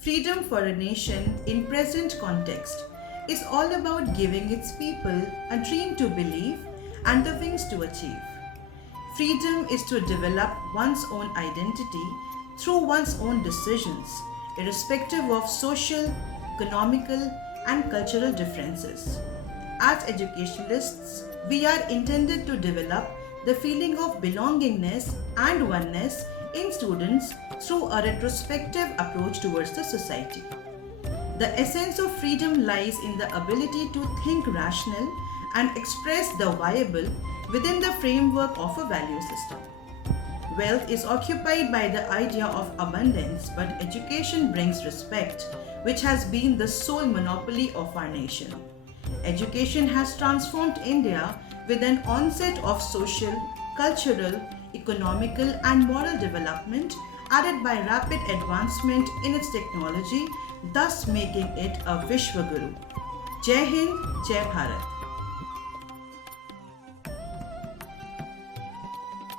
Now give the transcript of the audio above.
Freedom for a nation in present context is all about giving its people a dream to believe and the wings to achieve. Freedom is to develop one's own identity through one's own decisions, irrespective of social, economical, and cultural differences. As educationalists, we are intended to develop the feeling of belongingness and oneness in students through a retrospective approach towards the society. The essence of freedom lies in the ability to think rational and express the viable within the framework of a value system. Wealth is occupied by the idea of abundance, but education brings respect, which has been the sole monopoly of our nation. Education has transformed India with an onset of social, cultural, economical, and moral development added by rapid advancement in its technology, thus making it a Vishwaguru. Jai Hind, Jai Bharat.